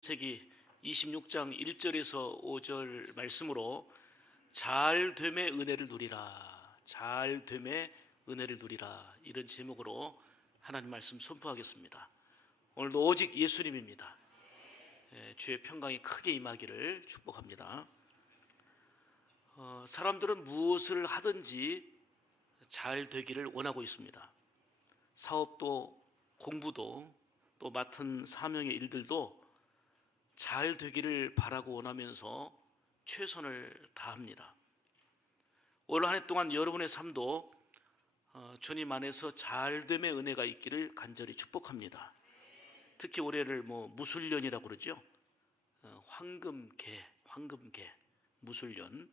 창세기 26장 1절에서 5절 말씀으로 잘됨의 은혜를 누리라, 잘됨의 은혜를 누리라, 이런 제목으로 하나님 말씀 선포하겠습니다. 오늘도 오직 예수님입니다. 주의 평강이 크게 임하기를 축복합니다. 사람들은 무엇을 하든지 잘 되기를 원하고 있습니다. 사업도, 공부도, 또 맡은 사명의 일들도 잘 되기를 바라고 원하면서 최선을 다합니다. 올 한 해 동안 여러분의 삶도 주님 안에서 잘됨의 은혜가 있기를 간절히 축복합니다. 특히 올해를 무술년이라고 그러죠. 황금개, 무술년.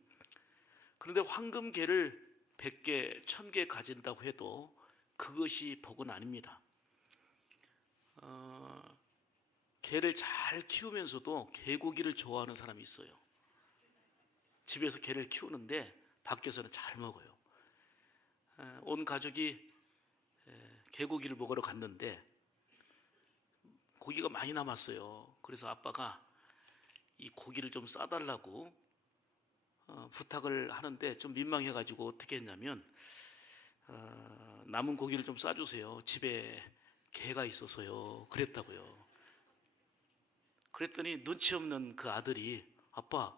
그런데 황금개를 100개, 1000개 가진다고 해도 그것이 복은 아닙니다. 개를 잘 키우면서도 개고기를 좋아하는 사람이 있어요. 집에서 개를 키우는데 밖에서는 잘 먹어요. 온 가족이 개고기를 먹으러 갔는데 고기가 많이 남았어요. 그래서 아빠가 이 고기를 좀 싸달라고 부탁을 하는데 좀 민망해가지고 어떻게 했냐면 남은 고기를 좀 싸주세요. 집에 개가 있어서요. 그랬다고요. 그랬더니 눈치 없는 그 아들이, 아빠,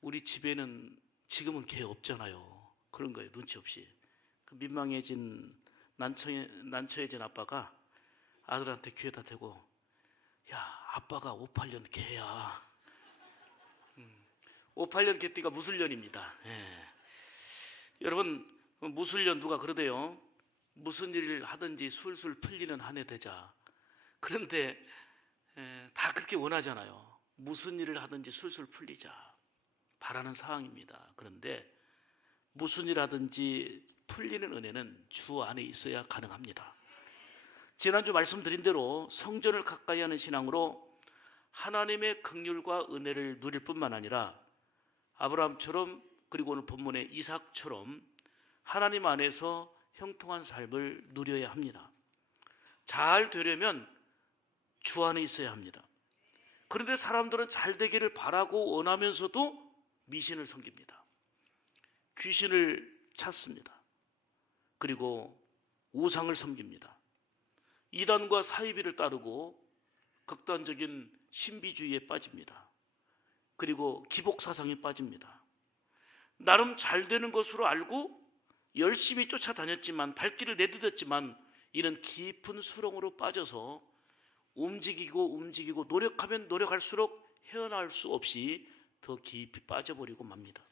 우리 집에는 지금은 개 없잖아요. 그런 거예요. 눈치 없이. 그 민망해진, 난처해진 아빠가 아들한테 귀에다 대고, 야, 아빠가 58년 개야. 58년 개띠가 무술년입니다. 여러분, 무술년 누가 그러대요. 무슨 일을 하든지 술술 풀리는 한 해 되자. 그런데 다 그렇게 원하잖아요. 무슨 일을 하든지 술술 풀리자 바라는 상황입니다. 그런데 무슨 일 하든지 풀리는 은혜는 주 안에 있어야 가능합니다. 지난주 말씀드린 대로 성전을 가까이 하는 신앙으로 하나님의 긍휼과 은혜를 누릴 뿐만 아니라 아브라함처럼, 그리고 오늘 본문의 이삭처럼 하나님 안에서 형통한 삶을 누려야 합니다. 잘 되려면 주 안에 있어야 합니다. 그런데 사람들은 잘 되기를 바라고 원하면서도 미신을 섬깁니다. 귀신을 찾습니다. 그리고 우상을 섬깁니다. 이단과 사이비를 따르고 극단적인 신비주의에 빠집니다. 그리고 기복사상에 빠집니다. 나름 잘 되는 것으로 알고 열심히 쫓아다녔지만, 발길을 내딛었지만 이런 깊은 수렁으로 빠져서 움직이고 노력하면 노력할수록 헤어나올 수 없이 더 깊이 빠져버리고 맙니다.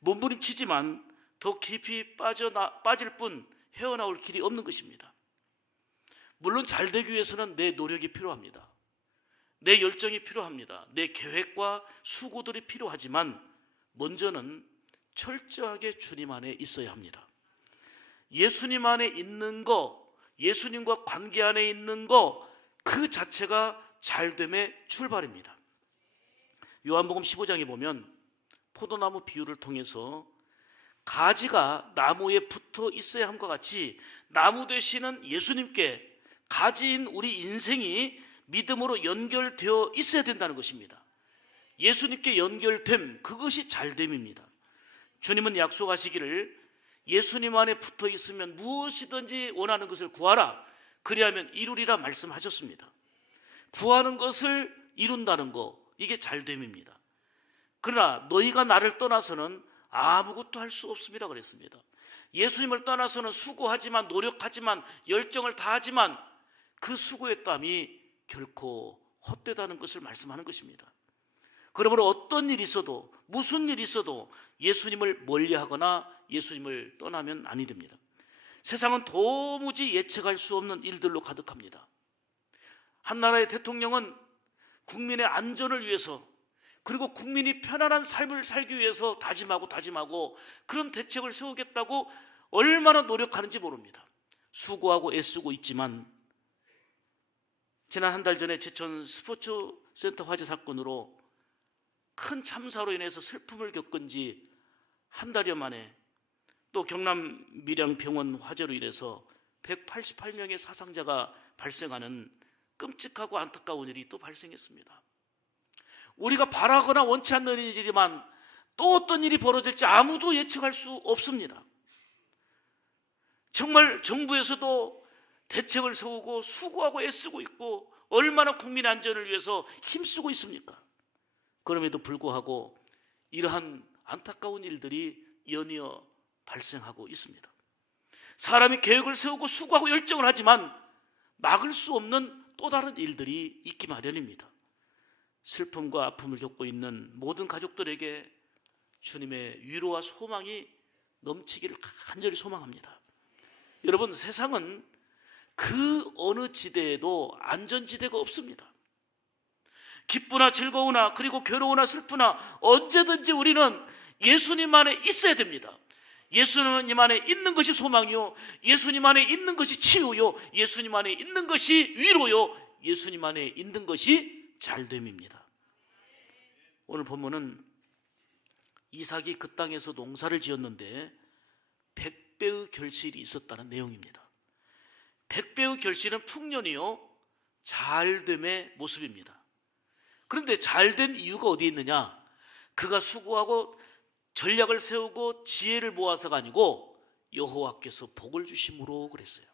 몸부림치지만 더 깊이 빠질 뿐 헤어나올 길이 없는 것입니다. 물론 잘 되기 위해서는 내 노력이 필요합니다. 내 열정이 필요합니다. 내 계획과 수고들이 필요하지만 먼저는 철저하게 주님 안에 있어야 합니다. 예수님 안에 있는 거, 예수님과 관계 안에 있는 거, 그 자체가 잘됨의 출발입니다. 요한복음 15장에 보면 포도나무 비유를 통해서 가지가 나무에 붙어 있어야 함과 같이 나무 되시는 예수님께 가지인 우리 인생이 믿음으로 연결되어 있어야 된다는 것입니다. 예수님께 연결됨, 그것이 잘됨입니다. 주님은 약속하시기를 예수님 안에 붙어 있으면 무엇이든지 원하는 것을 구하라, 그리하면 이루리라 말씀하셨습니다. 구하는 것을 이룬다는 거, 이게 잘됨입니다. 그러나 너희가 나를 떠나서는 아무것도 할 수 없습니다 그랬습니다. 예수님을 떠나서는 수고하지만, 노력하지만, 열정을 다하지만 그 수고의 땀이 결코 헛되다는 것을 말씀하는 것입니다. 그러므로 어떤 일이 있어도, 무슨 일이 있어도 예수님을 멀리하거나 예수님을 떠나면 아니 됩니다. 세상은 도무지 예측할 수 없는 일들로 가득합니다. 한 나라의 대통령은 국민의 안전을 위해서, 그리고 국민이 편안한 삶을 살기 위해서 다짐하고 그런 대책을 세우겠다고 얼마나 노력하는지 모릅니다. 수고하고 애쓰고 있지만 지난 한 달 전에 제천 스포츠센터 화재 사건으로 큰 참사로 인해서 슬픔을 겪은 지 한 달여 만에, 또 경남 밀양병원 화재로 인해서 188명의 사상자가 발생하는 끔찍하고 안타까운 일이 또 발생했습니다. 우리가 바라거나 원치 않는 일이지만 또 어떤 일이 벌어질지 아무도 예측할 수 없습니다. 정말 정부에서도 대책을 세우고 수고하고 애쓰고 있고 얼마나 국민의 안전을 위해서 힘쓰고 있습니까? 그럼에도 불구하고 이러한 안타까운 일들이 연이어 발생하고 있습니다. 사람이 계획을 세우고 수고하고 열정을 하지만 막을 수 없는 또 다른 일들이 있기 마련입니다. 슬픔과 아픔을 겪고 있는 모든 가족들에게 주님의 위로와 소망이 넘치기를 간절히 소망합니다. 여러분, 세상은 그 어느 지대에도 안전지대가 없습니다. 기쁘나 즐거우나 그리고 괴로우나 슬프나 언제든지 우리는 예수님 안에 있어야 됩니다. 예수님 안에 있는 것이 소망이요, 예수님 안에 있는 것이 치유요, 예수님 안에 있는 것이 위로요, 예수님 안에 있는 것이 잘됨입니다. 오늘 본문은 이삭이 그 땅에서 농사를 지었는데 100배의 결실이 있었다는 내용입니다. 100배의 결실은 풍년이요 잘됨의 모습입니다. 그런데 잘된 이유가 어디에 있느냐? 그가 수고하고 전략을 세우고 지혜를 모아서가 아니고 여호와께서 복을 주심으로 그랬어요.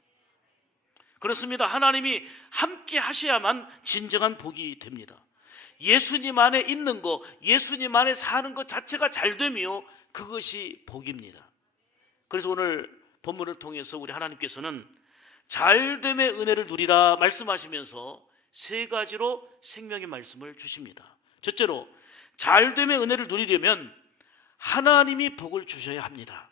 그렇습니다. 하나님이 함께 하셔야만 진정한 복이 됩니다. 예수님 안에 있는 것, 예수님 안에 사는 것 자체가 잘됨이요 그것이 복입니다. 그래서 오늘 본문을 통해서 우리 하나님께서는 잘됨의 은혜를 누리라 말씀하시면서 세 가지로 생명의 말씀을 주십니다. 첫째로, 잘됨의 은혜를 누리려면 하나님이 복을 주셔야 합니다.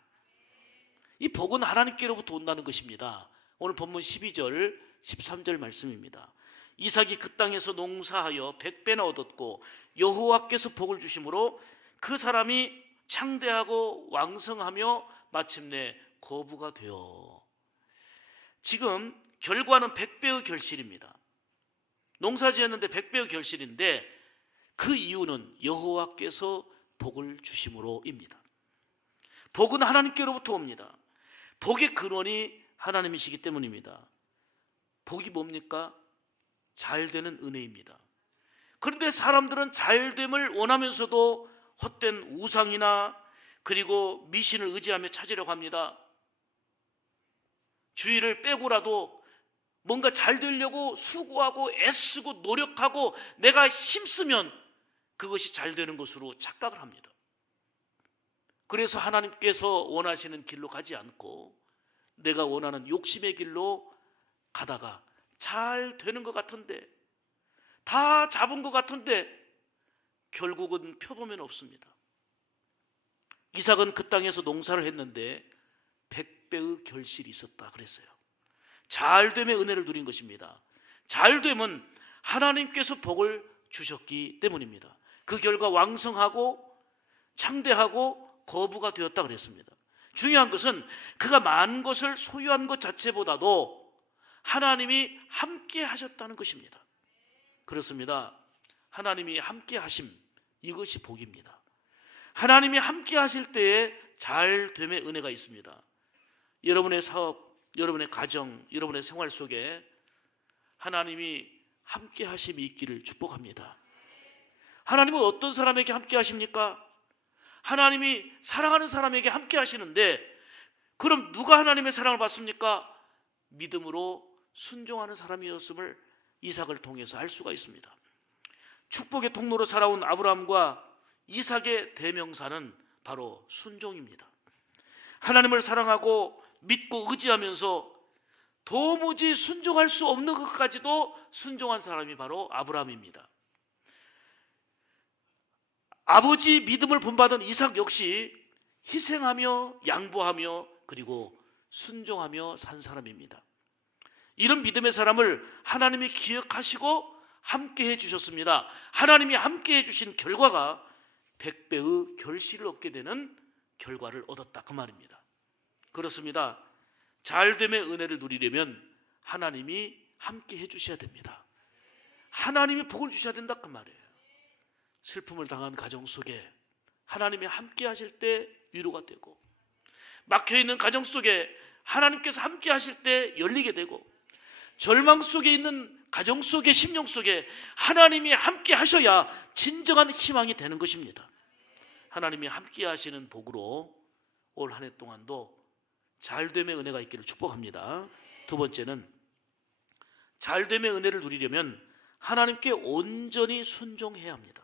이 복은 하나님께로부터 온다는 것입니다. 오늘 본문 12절 13절 말씀입니다. 이삭이 그 땅에서 농사하여 100배나 얻었고 여호와께서 복을 주심으로 그 사람이 창대하고 왕성하며 마침내 거부가 되어. 지금 결과는 100배의 결실입니다. 농사 지었는데 100배의 결실인데 그 이유는 여호와께서 복을 주심으로입니다. 복은 하나님께로부터 옵니다. 복의 근원이 하나님이시기 때문입니다. 복이 뭡니까? 잘되는 은혜입니다. 그런데 사람들은 잘됨을 원하면서도 헛된 우상이나 그리고 미신을 의지하며 찾으려고 합니다. 주의를 빼고라도 뭔가 잘 되려고 수고하고 애쓰고 노력하고 내가 힘쓰면 그것이 잘 되는 것으로 착각을 합니다. 그래서 하나님께서 원하시는 길로 가지 않고 내가 원하는 욕심의 길로 가다가 잘 되는 것 같은데, 다 잡은 것 같은데 결국은 펴보면 없습니다. 이삭은 그 땅에서 농사를 했는데 100배의 결실이 있었다 그랬어요. 잘됨의 은혜를 누린 것입니다. 잘됨은 하나님께서 복을 주셨기 때문입니다. 그 결과 왕성하고 창대하고 거부가 되었다 그랬습니다. 중요한 것은 그가 많은 것을 소유한 것 자체보다도 하나님이 함께 하셨다는 것입니다. 그렇습니다. 하나님이 함께 하심, 이것이 복입니다. 하나님이 함께 하실 때에 잘됨의 은혜가 있습니다. 여러분의 사업, 여러분의 가정, 여러분의 생활 속에 하나님이 함께 하심이 있기를 축복합니다. 하나님은 어떤 사람에게 함께 하십니까? 하나님이 사랑하는 사람에게 함께 하시는데, 그럼 누가 하나님의 사랑을 받습니까? 믿음으로 순종하는 사람이었음을 이삭을 통해서 알 수가 있습니다. 축복의 통로로 살아온 아브라함과 이삭의 대명사는 바로 순종입니다. 하나님을 사랑하고 믿고 의지하면서 도무지 순종할 수 없는 것까지도 순종한 사람이 바로 아브라함입니다. 아버지 믿음을 본받은 이삭 역시 희생하며 양보하며 그리고 순종하며 산 사람입니다. 이런 믿음의 사람을 하나님이 기억하시고 함께 해주셨습니다. 하나님이 함께 해주신 결과가 100배의 결실을 얻게 되는 결과를 얻었다 그 말입니다. 그렇습니다. 잘됨의 은혜를 누리려면 하나님이 함께 해주셔야 됩니다. 하나님이 복을 주셔야 된다 그 말이에요. 슬픔을 당한 가정 속에 하나님이 함께 하실 때 위로가 되고, 막혀있는 가정 속에 하나님께서 함께 하실 때 열리게 되고, 절망 속에 있는 가정 속에, 심령 속에 하나님이 함께 하셔야 진정한 희망이 되는 것입니다. 하나님이 함께 하시는 복으로 올 한 해 동안도 잘됨의 은혜가 있기를 축복합니다. 두 번째는 잘됨의 은혜를 누리려면 하나님께 온전히 순종해야 합니다.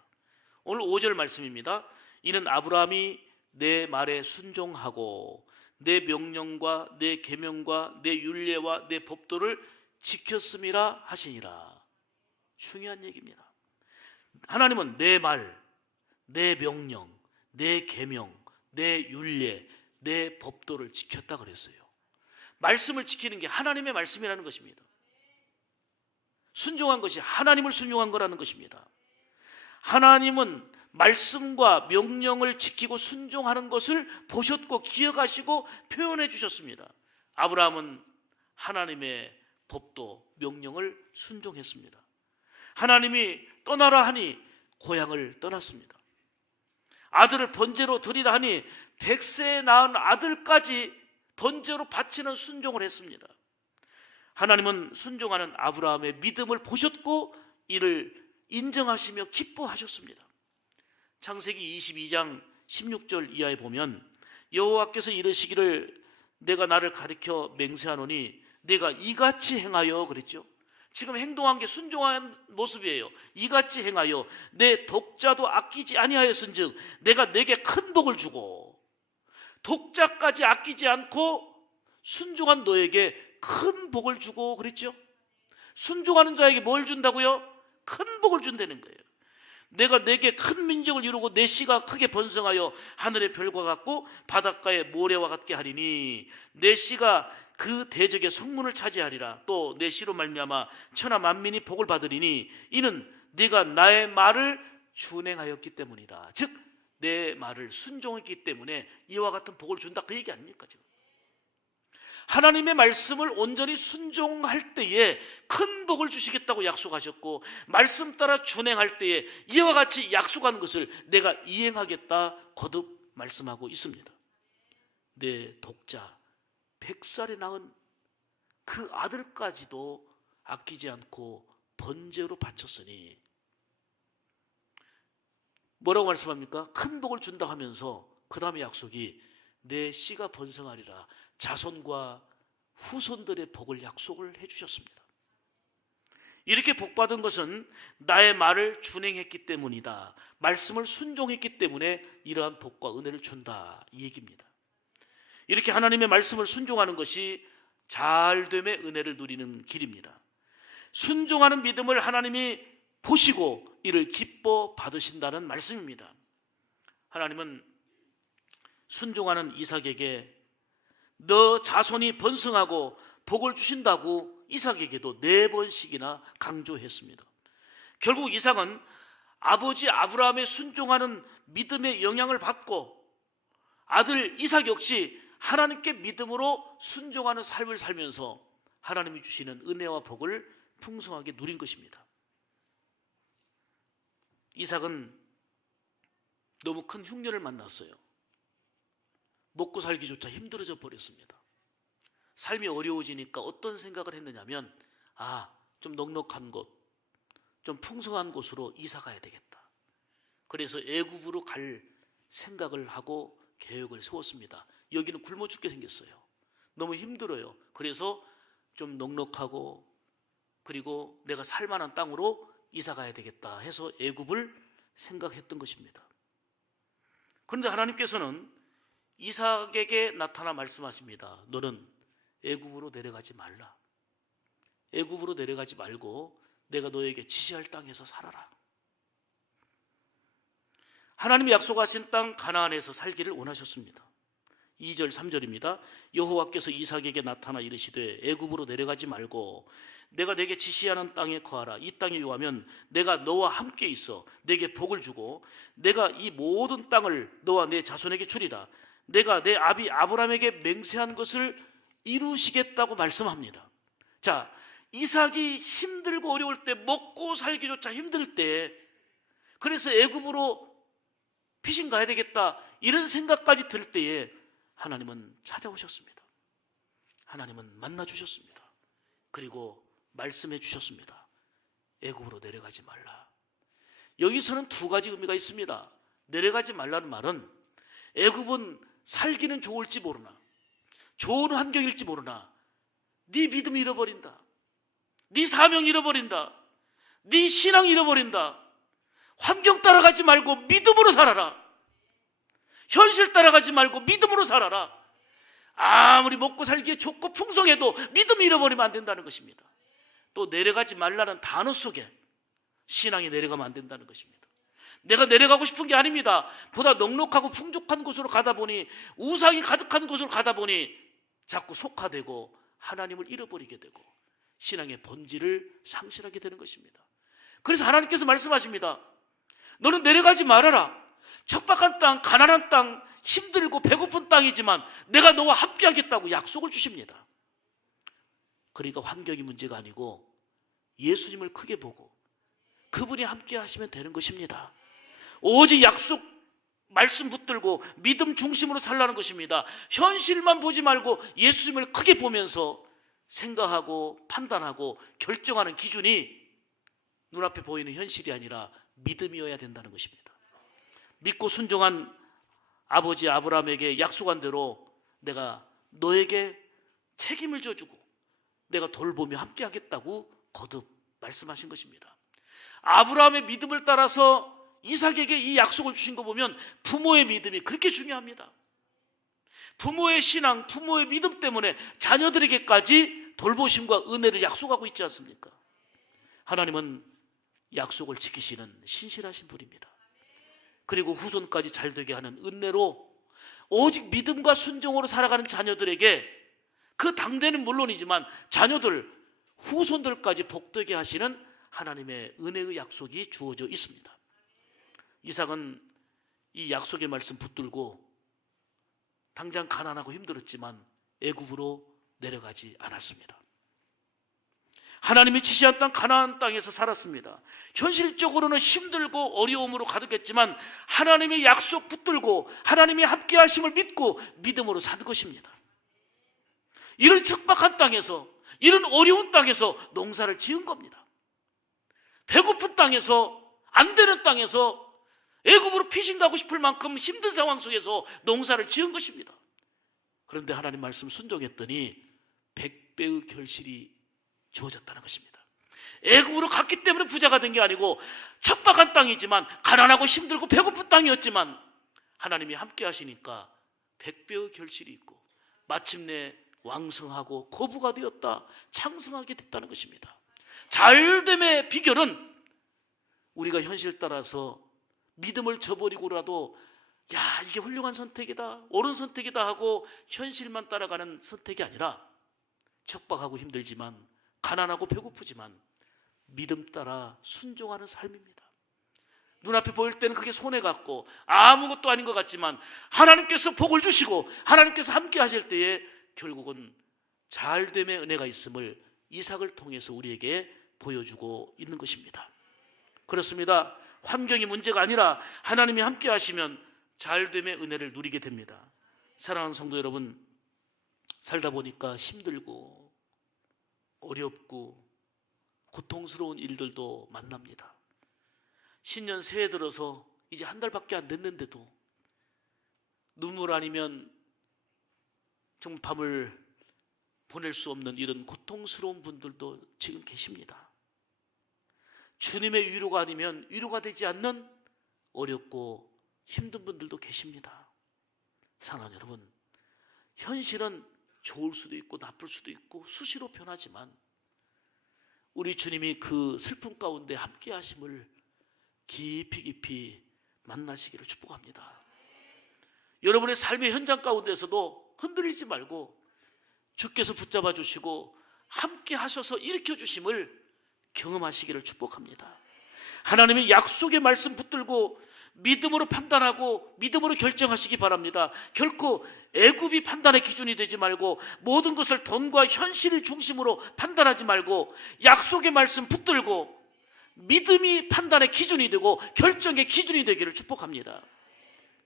오늘 5절 말씀입니다. 이는 아브라함이 내 말에 순종하고 내 명령과 내 계명과 내 율례와 내 법도를 지켰음이라 하시니라. 중요한 얘기입니다. 하나님은 내 말, 내 명령, 내 계명, 내 율례, 내 법도를 지켰다 그랬어요. 말씀을 지키는 게 하나님의 말씀이라는 것입니다. 순종한 것이 하나님을 순종한 거라는 것입니다. 하나님은 말씀과 명령을 지키고 순종하는 것을 보셨고 기억하시고 표현해 주셨습니다. 아브라함은 하나님의 법도 명령을 순종했습니다. 하나님이 떠나라 하니 고향을 떠났습니다. 아들을 번제로 드리라 하니 100세에 낳은 아들까지 번제로 바치는 순종을 했습니다. 하나님은 순종하는 아브라함의 믿음을 보셨고 이를 인정하시며 기뻐하셨습니다. 창세기 22장 16절 이하에 보면 여호와께서 이르시기를 내가 나를 가리켜 맹세하노니 내가 이같이 행하여 그랬죠. 지금 행동한 게 순종한 모습이에요. 이같이 행하여 내 독자도 아끼지 아니하였은즉 내가 내게 큰 복을 주고, 독자까지 아끼지 않고 순종한 너에게 큰 복을 주고 그랬죠. 순종하는 자에게 뭘 준다고요? 큰 복을 준다는 거예요. 내가 내게 큰 민족을 이루고 내 씨가 크게 번성하여 하늘의 별과 같고 바닷가의 모래와 같게 하리니 내 씨가 그 대적의 성문을 차지하리라. 또 내 씨로 말미암아 천하 만민이 복을 받으리니 이는 네가 나의 말을 준행하였기 때문이다. 즉 내 말을 순종했기 때문에 이와 같은 복을 준다, 그 얘기 아닙니까? 지금 하나님의 말씀을 온전히 순종할 때에 큰 복을 주시겠다고 약속하셨고, 말씀 따라 준행할 때에 이와 같이 약속한 것을 내가 이행하겠다 거듭 말씀하고 있습니다. 내 독자 100살에 낳은 그 아들까지도 아끼지 않고 번제로 바쳤으니, 뭐라고 말씀합니까? 큰 복을 준다 하면서 그 다음에 약속이 내 씨가 번성하리라. 자손과 후손들의 복을 약속을 해주셨습니다. 이렇게 복받은 것은 나의 말을 준행했기 때문이다. 말씀을 순종했기 때문에 이러한 복과 은혜를 준다, 이 얘기입니다. 이렇게 하나님의 말씀을 순종하는 것이 잘됨의 은혜를 누리는 길입니다. 순종하는 믿음을 하나님이 보시고 이를 기뻐 받으신다는 말씀입니다. 하나님은 순종하는 이삭에게 너 자손이 번성하고 복을 주신다고 이삭에게도 4번씩이나 강조했습니다. 결국 이삭은 아버지 아브라함의 순종하는 믿음의 영향을 받고 아들 이삭 역시 하나님께 믿음으로 순종하는 삶을 살면서 하나님이 주시는 은혜와 복을 풍성하게 누린 것입니다. 이삭은 너무 큰 흉년을 만났어요. 먹고 살기조차 힘들어져 버렸습니다. 삶이 어려워지니까 어떤 생각을 했느냐면, 좀 넉넉한 곳, 좀 풍성한 곳으로 이사 가야 되겠다. 그래서 애굽으로 갈 생각을 하고 계획을 세웠습니다. 여기는 굶어 죽게 생겼어요. 너무 힘들어요. 그래서 좀 넉넉하고 그리고 내가 살만한 땅으로 이사 가야 되겠다 해서 애굽을 생각했던 것입니다. 그런데 하나님께서는 이삭에게 나타나 말씀하십니다. 너는 애굽으로 내려가지 말라. 애굽으로 내려가지 말고 내가 너에게 지시할 땅에서 살아라. 하나님이 약속하신 땅 가나안에서 살기를 원하셨습니다. 2절 3절입니다. 여호와께서 이삭에게 나타나 이르시되 애굽으로 내려가지 말고 내가 내게 지시하는 땅에 거하라. 이 땅에 요하면 내가 너와 함께 있어 내게 복을 주고 내가 이 모든 땅을 너와 내 자손에게 주리라. 내가 내 아비 아브라함에게 맹세한 것을 이루시겠다고 말씀합니다. 자, 이삭이 힘들고 어려울 때, 먹고 살기조차 힘들 때, 그래서 애굽으로 피신 가야 되겠다 이런 생각까지 들 때에 하나님은 찾아오셨습니다. 하나님은 만나 주셨습니다. 그리고 말씀해 주셨습니다. 애굽으로 내려가지 말라. 여기서는 두 가지 의미가 있습니다. 내려가지 말라는 말은 애굽은 살기는 좋을지 모르나, 좋은 환경일지 모르나 네 믿음 잃어버린다, 네 사명 잃어버린다, 네 신앙 잃어버린다. 환경 따라가지 말고 믿음으로 살아라. 현실 따라가지 말고 믿음으로 살아라. 아무리 먹고 살기에 좋고 풍성해도 믿음 잃어버리면 안 된다는 것입니다. 또 내려가지 말라는 단어 속에 신앙이 내려가면 안 된다는 것입니다. 내가 내려가고 싶은 게 아닙니다. 보다 넉넉하고 풍족한 곳으로 가다 보니, 우상이 가득한 곳으로 가다 보니 자꾸 속화되고 하나님을 잃어버리게 되고 신앙의 본질을 상실하게 되는 것입니다. 그래서 하나님께서 말씀하십니다. 너는 내려가지 말아라. 척박한 땅, 가난한 땅, 힘들고 배고픈 땅이지만 내가 너와 함께 하겠다고 약속을 주십니다. 그러니까 환경이 문제가 아니고 예수님을 크게 보고 그분이 함께 하시면 되는 것입니다. 오직 약속 말씀 붙들고 믿음 중심으로 살라는 것입니다. 현실만 보지 말고 예수님을 크게 보면서 생각하고 판단하고 결정하는 기준이 눈앞에 보이는 현실이 아니라 믿음이어야 된다는 것입니다. 믿고 순종한 아버지 아브라함에게 약속한 대로 내가 너에게 책임을 져주고 내가 돌보며 함께 하겠다고 거듭 말씀하신 것입니다. 아브라함의 믿음을 따라서 이삭에게 이 약속을 주신 거 보면 부모의 믿음이 그렇게 중요합니다. 부모의 신앙, 부모의 믿음 때문에 자녀들에게까지 돌보심과 은혜를 약속하고 있지 않습니까? 하나님은 약속을 지키시는 신실하신 분입니다. 그리고 후손까지 잘 되게 하는 은혜로 오직 믿음과 순종으로 살아가는 자녀들에게 그 당대는 물론이지만 자녀들, 후손들까지 복되게 하시는 하나님의 은혜의 약속이 주어져 있습니다. 이삭은 이 약속의 말씀 붙들고 당장 가난하고 힘들었지만 애굽으로 내려가지 않았습니다. 하나님이 지시한 땅 가나안 땅에서 살았습니다. 현실적으로는 힘들고 어려움으로 가득했지만 하나님의 약속 붙들고 하나님의 함께 하심을 믿고 믿음으로 사는 것입니다. 이런 척박한 땅에서, 이런 어려운 땅에서 농사를 지은 겁니다. 배고픈 땅에서, 안 되는 땅에서 애굽으로 피신 가고 싶을 만큼 힘든 상황 속에서 농사를 지은 것입니다. 그런데 하나님 말씀 순종했더니 100배의 결실이 주어졌다는 것입니다. 애굽으로 갔기 때문에 부자가 된 게 아니고 척박한 땅이지만, 가난하고 힘들고 배고픈 땅이었지만 하나님이 함께 하시니까 100배의 결실이 있고 마침내 왕성하고 거부가 되었다, 창성하게 됐다는 것입니다. 잘됨의 비결은 우리가 현실 따라서 믿음을 저버리고라도 야, 이게 훌륭한 선택이다, 옳은 선택이다 하고 현실만 따라가는 선택이 아니라 척박하고 힘들지만, 가난하고 배고프지만 믿음 따라 순종하는 삶입니다. 눈앞에 보일 때는 그게 손해 같고 아무것도 아닌 것 같지만 하나님께서 복을 주시고 하나님께서 함께 하실 때에 결국은 잘됨의 은혜가 있음을 이삭을 통해서 우리에게 보여주고 있는 것입니다. 그렇습니다. 환경이 문제가 아니라 하나님이 함께 하시면 잘됨의 은혜를 누리게 됩니다. 사랑하는 성도 여러분, 살다 보니까 힘들고 어렵고 고통스러운 일들도 만납니다. 신년 새해 들어서 이제 한 달밖에 안 됐는데도 눈물 아니면 정말 밤을 보낼 수 없는 이런 고통스러운 분들도 지금 계십니다. 주님의 위로가 아니면 위로가 되지 않는 어렵고 힘든 분들도 계십니다. 사랑하는 여러분, 현실은 좋을 수도 있고 나쁠 수도 있고 수시로 변하지만 우리 주님이 그 슬픔 가운데 함께 하심을 깊이 만나시기를 축복합니다. 여러분의 삶의 현장 가운데서도 흔들리지 말고 주께서 붙잡아 주시고 함께 하셔서 일으켜 주심을 경험하시기를 축복합니다. 하나님의 약속의 말씀 붙들고 믿음으로 판단하고 믿음으로 결정하시기 바랍니다. 결코 애굽이 판단의 기준이 되지 말고 모든 것을 돈과 현실을 중심으로 판단하지 말고 약속의 말씀 붙들고 믿음이 판단의 기준이 되고 결정의 기준이 되기를 축복합니다.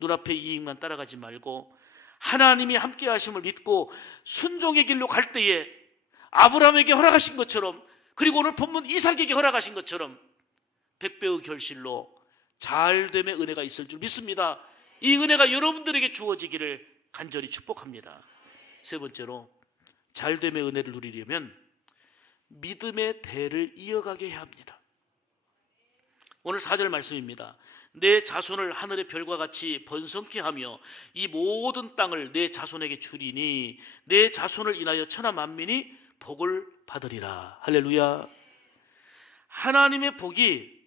눈앞의 이익만 따라가지 말고 하나님이 함께 하심을 믿고 순종의 길로 갈 때에 아브라함에게 허락하신 것처럼 그리고 오늘 본문 이삭에게 허락하신 것처럼 100배의 결실로 잘됨의 은혜가 있을 줄 믿습니다. 이 은혜가 여러분들에게 주어지기를 간절히 축복합니다. 세 번째로, 잘됨의 은혜를 누리려면 믿음의 대를 이어가게 해야 합니다. 오늘 4절 말씀입니다. 내 자손을 하늘의 별과 같이 번성케 하며 이 모든 땅을 내 자손에게 주리니 내 자손을 인하여 천하 만민이 복을 받으리라. 할렐루야. 하나님의 복이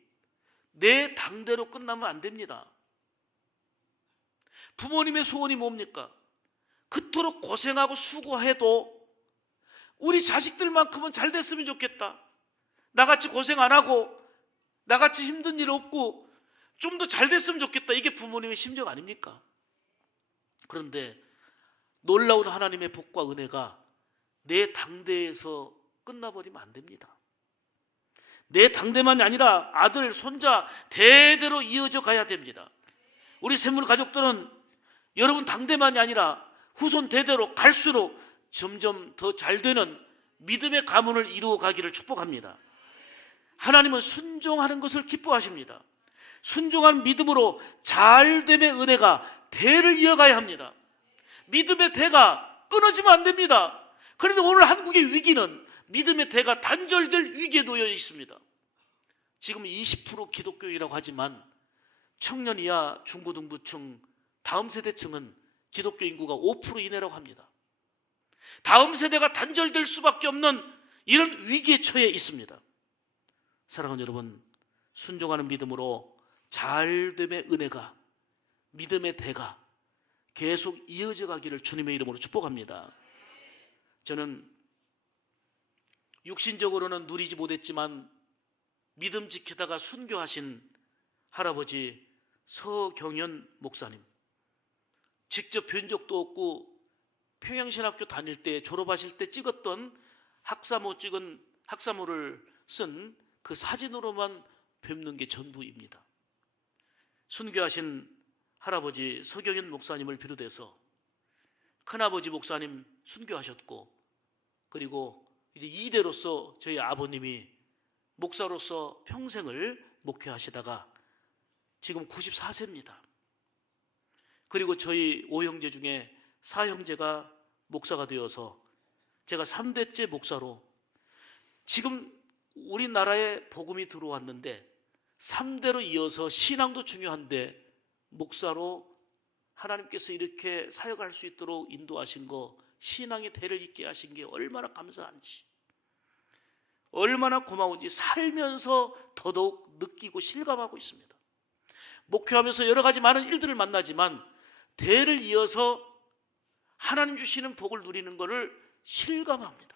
내 당대로 끝나면 안 됩니다. 부모님의 소원이 뭡니까? 그토록 고생하고 수고해도 우리 자식들만큼은 잘 됐으면 좋겠다. 나같이 고생 안 하고 나같이 힘든 일 없고 좀 더 잘 됐으면 좋겠다. 이게 부모님의 심정 아닙니까? 그런데 놀라운 하나님의 복과 은혜가 내 당대에서 끝나버리면 안 됩니다. 내 당대만이 아니라 아들, 손자 대대로 이어져 가야 됩니다. 우리 샘물 가족들은 여러분 당대만이 아니라 후손 대대로 갈수록 점점 더 잘되는 믿음의 가문을 이루어 가기를 축복합니다. 하나님은 순종하는 것을 기뻐하십니다. 순종한 믿음으로 잘됨의 은혜가 대를 이어가야 합니다. 믿음의 대가 끊어지면 안 됩니다. 그런데 오늘 한국의 위기는 믿음의 대가 단절될 위기에 놓여 있습니다. 지금 20% 기독교인이라고 하지만 청년 이하 중고등부층 다음 세대층은 기독교 인구가 5% 이내라고 합니다. 다음 세대가 단절될 수밖에 없는 이런 위기에 처해 있습니다. 사랑하는 여러분, 순종하는 믿음으로 잘됨의 은혜가, 믿음의 대가 계속 이어져 가기를 주님의 이름으로 축복합니다. 저는 육신적으로는 누리지 못했지만 믿음 지키다가 순교하신 할아버지 서경현 목사님, 직접 뵌 적도 없고 평양신학교 다닐 때 졸업하실 때 찍었던 학사모를 쓴 그 사진으로만 뵙는 게 전부입니다. 순교하신 할아버지 서경현 목사님을 비롯해서 큰아버지 목사님 순교하셨고, 그리고 이제 이대로서 저희 아버님이 목사로서 평생을 목회하시다가 지금 94세입니다. 그리고 저희 5형제 중에 4형제가 목사가 되어서 제가 3대째 목사로, 지금 우리나라에 복음이 들어왔는데 3대로 이어서 신앙도 중요한데 목사로 하나님께서 이렇게 사역할 수 있도록 인도하신 거, 신앙의 대를 잇게 하신 게 얼마나 감사한지, 얼마나 고마운지 살면서 더더욱 느끼고 실감하고 있습니다. 목회하면서 여러 가지 많은 일들을 만나지만 대를 이어서 하나님 주시는 복을 누리는 것을 실감합니다.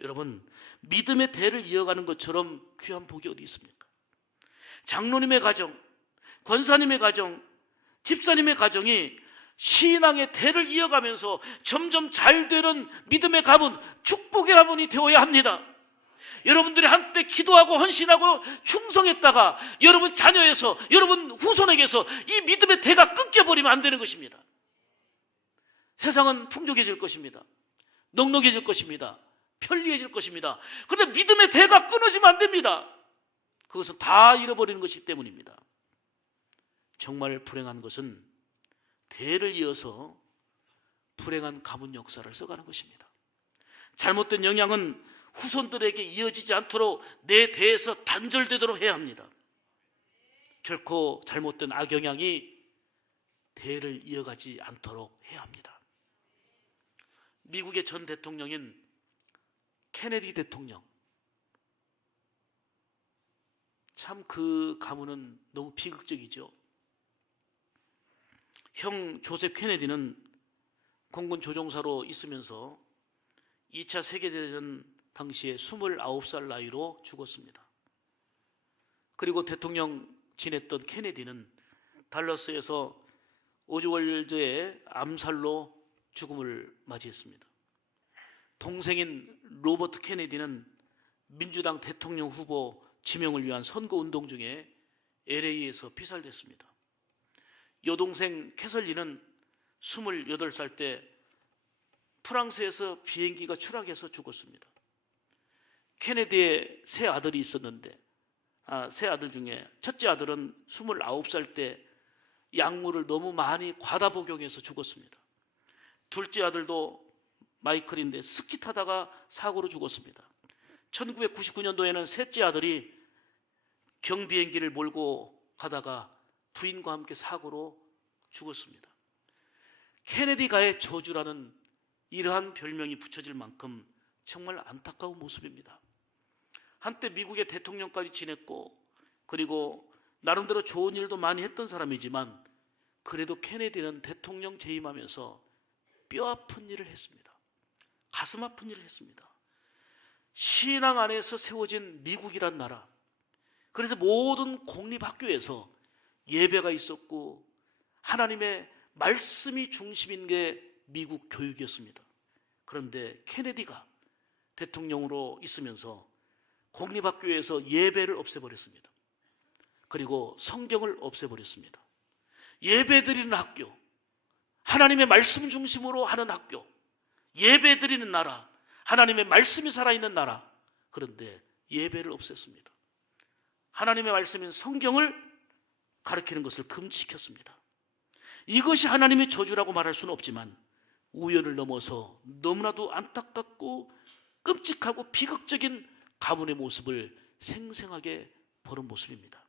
여러분, 믿음의 대를 이어가는 것처럼 귀한 복이 어디 있습니까? 장로님의 가정, 권사님의 가정, 집사님의 가정이 신앙의 대를 이어가면서 점점 잘 되는 믿음의 가문, 축복의 가문이 되어야 합니다. 여러분들이 한때 기도하고 헌신하고 충성했다가 여러분 자녀에서, 여러분 후손에게서 이 믿음의 대가 끊겨버리면 안 되는 것입니다. 세상은 풍족해질 것입니다. 넉넉해질 것입니다. 편리해질 것입니다. 그런데 믿음의 대가 끊어지면 안 됩니다. 그것은 다 잃어버리는 것이기 때문입니다. 정말 불행한 것은 대를 이어서 불행한 가문 역사를 써가는 것입니다. 잘못된 영향은 후손들에게 이어지지 않도록 내 대에서 단절되도록 해야 합니다. 결코 잘못된 악영향이 대를 이어가지 않도록 해야 합니다. 미국의 전 대통령인 케네디 대통령, 참 그 가문은 너무 비극적이죠. 형 조셉 케네디는 공군 조종사로 있으면서 2차 세계대전 당시에 29살 나이로 죽었습니다. 그리고 대통령 지냈던 케네디는 달러스에서 오즈월드의 암살로 죽음을 맞이했습니다. 동생인 로버트 케네디는 민주당 대통령 후보 지명을 위한 선거운동 중에 LA에서 피살됐습니다. 여동생 캐설린은 28살 때 프랑스에서 비행기가 추락해서 죽었습니다. 케네디의 세 아들이 있었는데 세 아들 중에 첫째 아들은 29살 때 약물을 너무 많이 과다 복용해서 죽었습니다. 둘째 아들도 마이클인데 스키 타다가 사고로 죽었습니다. 1999년도에는 셋째 아들이 경비행기를 몰고 가다가 부인과 함께 사고로 죽었습니다. 케네디가의 저주라는 이러한 별명이 붙여질 만큼 정말 안타까운 모습입니다. 한때 미국의 대통령까지 지냈고 그리고 나름대로 좋은 일도 많이 했던 사람이지만 그래도 케네디는 대통령 재임하면서 뼈 아픈 일을 했습니다. 가슴 아픈 일을 했습니다. 신앙 안에서 세워진 미국이란 나라, 그래서 모든 공립학교에서 예배가 있었고 하나님의 말씀이 중심인 게 미국 교육이었습니다. 그런데 케네디가 대통령으로 있으면서 공립학교에서 예배를 없애버렸습니다. 그리고 성경을 없애버렸습니다. 예배드리는 학교, 하나님의 말씀 중심으로 하는 학교, 예배드리는 나라, 하나님의 말씀이 살아있는 나라, 그런데 예배를 없앴습니다. 하나님의 말씀인 성경을 가르치는 것을 금지시켰습니다. 이것이 하나님의 저주라고 말할 수는 없지만 우연을 넘어서 너무나도 안타깝고 끔찍하고 비극적인 가문의 모습을 생생하게 보는 모습입니다.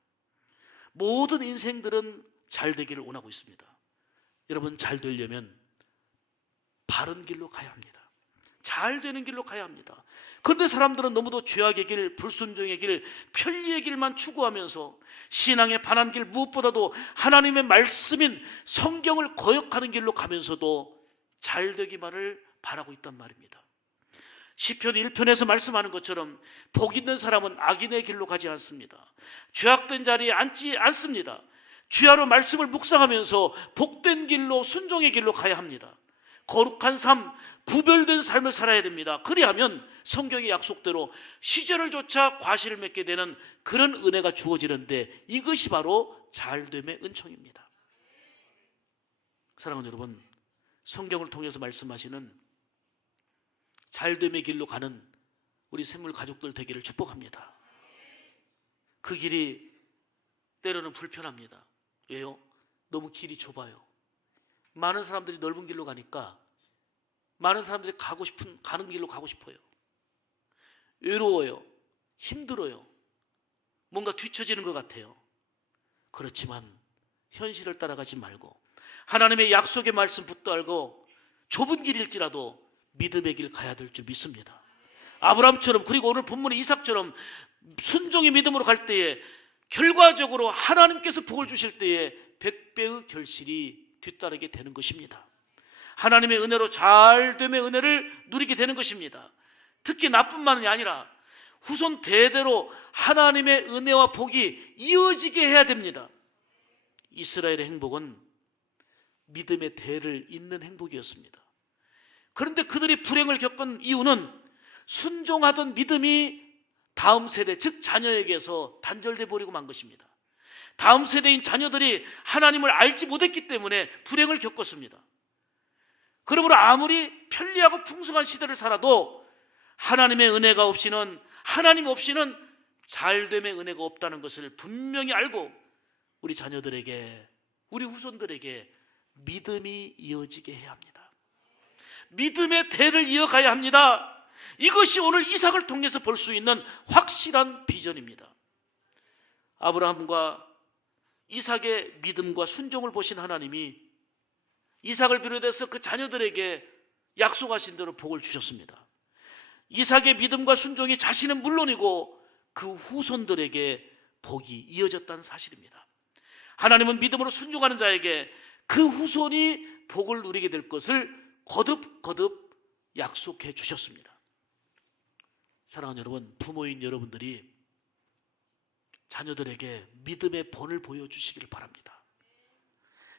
모든 인생들은 잘 되기를 원하고 있습니다. 여러분, 잘 되려면 바른 길로 가야 합니다. 잘 되는 길로 가야 합니다. 그런데 사람들은 너무도 죄악의 길, 불순종의 길, 편리의 길만 추구하면서 신앙의 반한 길, 무엇보다도 하나님의 말씀인 성경을 거역하는 길로 가면서도 잘 되기만을 바라고 있단 말입니다. 시편 1편에서 말씀하는 것처럼 복 있는 사람은 악인의 길로 가지 않습니다. 죄악된 자리에 앉지 않습니다. 주야로 말씀을 묵상하면서 복된 길로, 순종의 길로 가야 합니다. 거룩한 삶, 구별된 삶을 살아야 됩니다. 그리하면 성경의 약속대로 시절을 쫓아 과실을 맺게 되는 그런 은혜가 주어지는데 이것이 바로 잘됨의 은총입니다. 사랑하는 여러분, 성경을 통해서 말씀하시는 잘됨의 길로 가는 우리 샘물 가족들 되기를 축복합니다. 그 길이 때로는 불편합니다. 왜요? 너무 길이 좁아요. 많은 사람들이 넓은 길로 가니까 많은 사람들이 가는 길로 가고 싶어요. 외로워요. 힘들어요. 뭔가 뒤처지는 것 같아요. 그렇지만 현실을 따라가지 말고 하나님의 약속의 말씀 붙들고 좁은 길일지라도 믿음의 길 가야 될 줄 믿습니다. 아브라함처럼, 그리고 오늘 본문의 이삭처럼 순종의 믿음으로 갈 때에 결과적으로 하나님께서 복을 주실 때에 100배의 결실이 뒤따르게 되는 것입니다. 하나님의 은혜로 잘됨의 은혜를 누리게 되는 것입니다. 특히 나뿐만이 아니라 후손 대대로 하나님의 은혜와 복이 이어지게 해야 됩니다. 이스라엘의 행복은 믿음의 대를 잇는 행복이었습니다. 그런데 그들이 불행을 겪은 이유는 순종하던 믿음이 다음 세대, 즉 자녀에게서 단절돼 버리고 만 것입니다. 다음 세대인 자녀들이 하나님을 알지 못했기 때문에 불행을 겪었습니다. 그러므로 아무리 편리하고 풍성한 시대를 살아도 하나님의 은혜가 없이는, 하나님 없이는 잘됨의 은혜가 없다는 것을 분명히 알고 우리 자녀들에게, 우리 후손들에게 믿음이 이어지게 해야 합니다. 믿음의 대를 이어가야 합니다. 이것이 오늘 이삭을 통해서 볼 수 있는 확실한 비전입니다. 아브라함과 이삭의 믿음과 순종을 보신 하나님이 이삭을 비롯해서 그 자녀들에게 약속하신 대로 복을 주셨습니다. 이삭의 믿음과 순종이 자신은 물론이고 그 후손들에게 복이 이어졌다는 사실입니다. 하나님은 믿음으로 순종하는 자에게 그 후손이 복을 누리게 될 것을 거듭거듭 약속해 주셨습니다. 사랑하는 여러분, 부모인 여러분들이 자녀들에게 믿음의 본을 보여주시기를 바랍니다.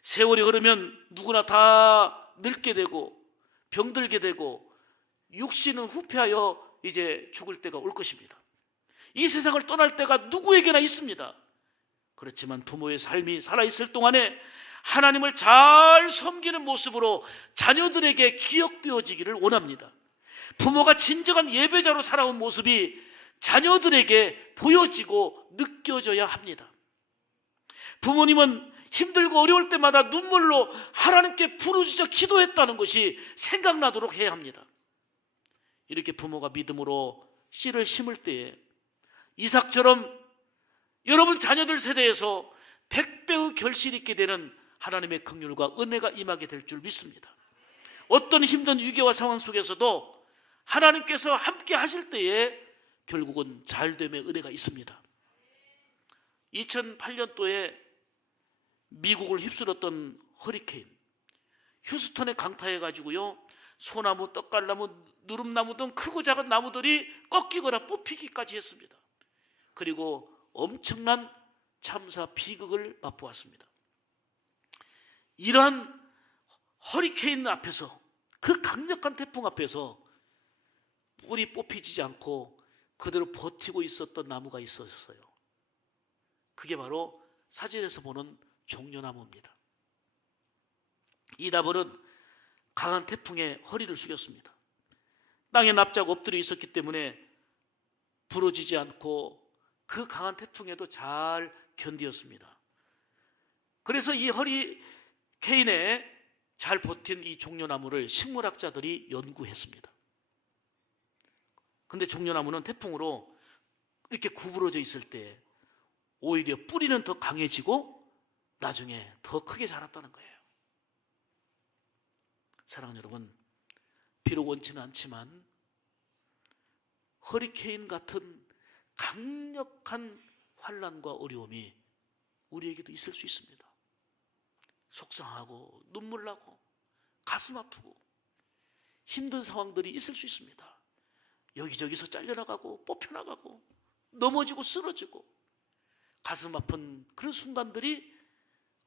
세월이 흐르면 누구나 다 늙게 되고 병들게 되고 육신은 후패하여 이제 죽을 때가 올 것입니다. 이 세상을 떠날 때가 누구에게나 있습니다. 그렇지만 부모의 삶이 살아있을 동안에 하나님을 잘 섬기는 모습으로 자녀들에게 기억되어지기를 원합니다. 부모가 진정한 예배자로 살아온 모습이 자녀들에게 보여지고 느껴져야 합니다. 부모님은 힘들고 어려울 때마다 눈물로 하나님께 부르짖어 기도했다는 것이 생각나도록 해야 합니다. 이렇게 부모가 믿음으로 씨를 심을 때에 이삭처럼 여러분 자녀들 세대에서 100배의 결실이 있게 되는 하나님의 긍휼과 은혜가 임하게 될 줄 믿습니다. 어떤 힘든 위기와 상황 속에서도 하나님께서 함께 하실 때에 결국은 잘됨의 은혜가 있습니다. 2008년도에 미국을 휩쓸었던 허리케인, 휴스턴에 강타해가지고요, 소나무, 떡갈나무, 누름나무 등 크고 작은 나무들이 꺾이거나 뽑히기까지 했습니다. 그리고 엄청난 참사 비극을 맛보았습니다. 이러한 허리케인 앞에서, 그 강력한 태풍 앞에서 뿌리 뽑히지 않고 그대로 버티고 있었던 나무가 있었어요. 그게 바로 사진에서 보는 종려나무입니다. 이 나무는 강한 태풍에 허리를 숙였습니다. 땅에 납작 엎드려 있었기 때문에 부러지지 않고 그 강한 태풍에도 잘 견디었습니다. 그래서 이 허리케인에 잘 버틴 이 종려나무를 식물학자들이 연구했습니다. 근데 종려나무는 태풍으로 이렇게 구부러져 있을 때 오히려 뿌리는 더 강해지고 나중에 더 크게 자랐다는 거예요. 사랑하는 여러분, 비록 원치는 않지만 허리케인 같은 강력한 환난과 어려움이 우리에게도 있을 수 있습니다. 속상하고 눈물 나고 가슴 아프고 힘든 상황들이 있을 수 있습니다. 여기저기서 잘려나가고 뽑혀나가고 넘어지고 쓰러지고 가슴 아픈 그런 순간들이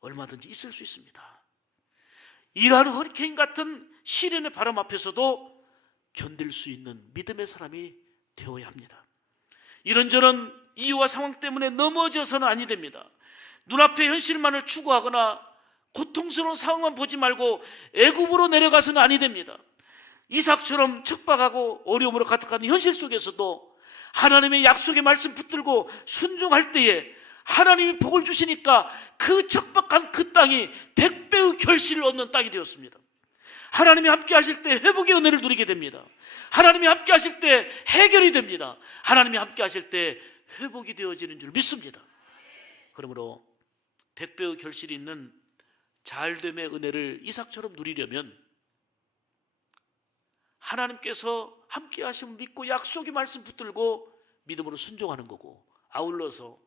얼마든지 있을 수 있습니다. 이러한 허리케인 같은 시련의 바람 앞에서도 견딜 수 있는 믿음의 사람이 되어야 합니다. 이런저런 이유와 상황 때문에 넘어져서는 아니 됩니다. 눈앞의 현실만을 추구하거나 고통스러운 상황만 보지 말고 애굽으로 내려가서는 아니 됩니다. 이삭처럼 척박하고 어려움으로 가득한 현실 속에서도 하나님의 약속의 말씀 붙들고 순종할 때에 하나님이 복을 주시니까 그 척박한 그 땅이 100배의 결실을 얻는 땅이 되었습니다. 하나님이 함께 하실 때 회복의 은혜를 누리게 됩니다. 하나님이 함께 하실 때 해결이 됩니다. 하나님이 함께 하실 때 회복이 되어지는 줄 믿습니다. 그러므로 100배의 결실이 있는 잘됨의 은혜를 이삭처럼 누리려면 하나님께서 함께 하심을 믿고 약속의 말씀 붙들고 믿음으로 순종하는 거고, 아울러서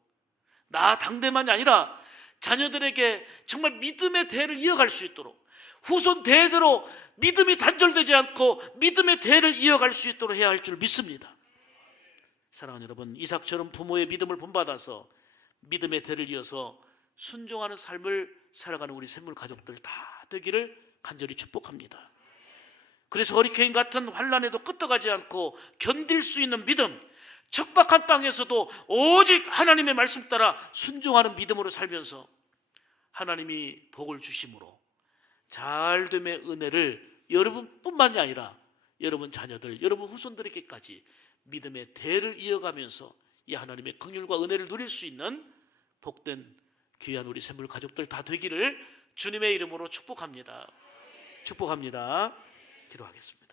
나 당대만이 아니라 자녀들에게 정말 믿음의 대를 이어갈 수 있도록 후손 대대로 믿음이 단절되지 않고 믿음의 대를 이어갈 수 있도록 해야 할 줄 믿습니다. 사랑하는 여러분, 이삭처럼 부모의 믿음을 본받아서 믿음의 대를 이어서 순종하는 삶을 살아가는 우리 샘물 가족들 다 되기를 간절히 축복합니다. 그래서 허리케인 같은 환난에도 끄떡하지 않고 견딜 수 있는 믿음, 척박한 땅에서도 오직 하나님의 말씀 따라 순종하는 믿음으로 살면서 하나님이 복을 주심으로 잘됨의 은혜를 여러분뿐만이 아니라 여러분 자녀들, 여러분 후손들에게까지 믿음의 대를 이어가면서 이 하나님의 긍휼과 은혜를 누릴 수 있는 복된 귀한 우리 샘물 가족들 다 되기를 주님의 이름으로 축복합니다. 축복합니다. 기도하겠습니다.